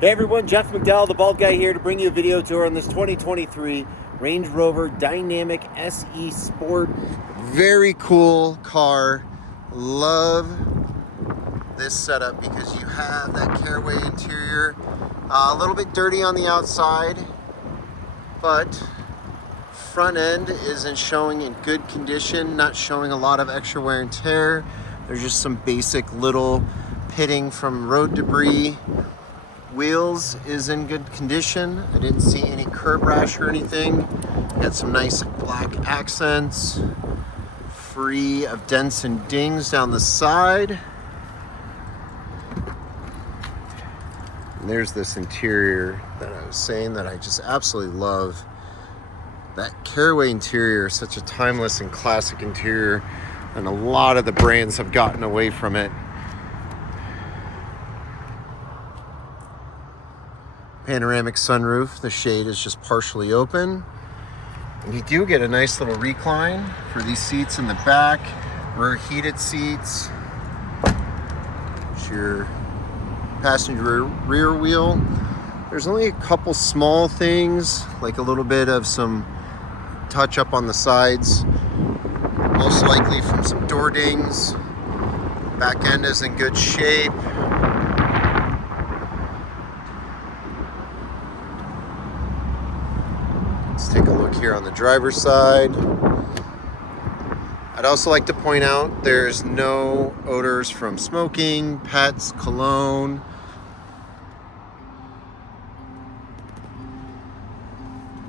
Hey everyone, Jeff McDowell, the bald guy here to bring you a video tour on this 2023 Range Rover Dynamic SE Sport. Very cool car. Love this setup because you have that Caraway interior. A little bit dirty on the outside, but front end isn't showing in good condition, not showing a lot of extra wear and tear. There's just some basic little pitting from road debris. Wheels is in good condition. I didn't see any curb rash or anything. Got some nice black accents, free of dents and dings down the side. And there's this interior that I was saying that I just absolutely love. That Caraway interior is such a timeless and classic interior, and a lot of the brands have gotten away from it. Panoramic sunroof, the shade is just partially open. And you do get a nice little recline for these seats in the back, rear heated seats. There's your passenger rear wheel. There's only a couple small things, like a little bit of some touch up on the sides, most likely from some door dings. Back end is in good shape. Let's take a look here on the driver's side. I'd also like to point out there's no odors from smoking, pets, cologne.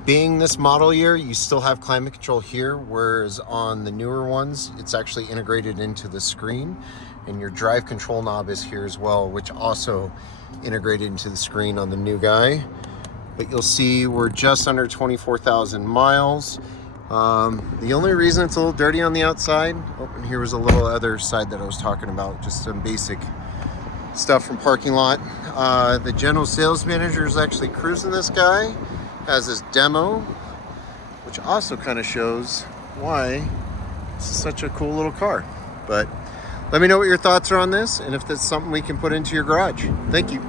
Being this model year, you still have climate control here, whereas on the newer ones, it's actually integrated into the screen, and your drive control knob is here as well, which also integrated into the screen on the new guy. But you'll see we're just under 24,000 miles. The only reason it's a little dirty on the outside, oh, and here was a little other side that I was talking about, just some basic stuff from parking lot. The general sales manager is actually cruising this guy, has this demo, which also kind of shows why this is such a cool little car. But let me know what your thoughts are on this, and if that's something we can put into your garage. Thank you.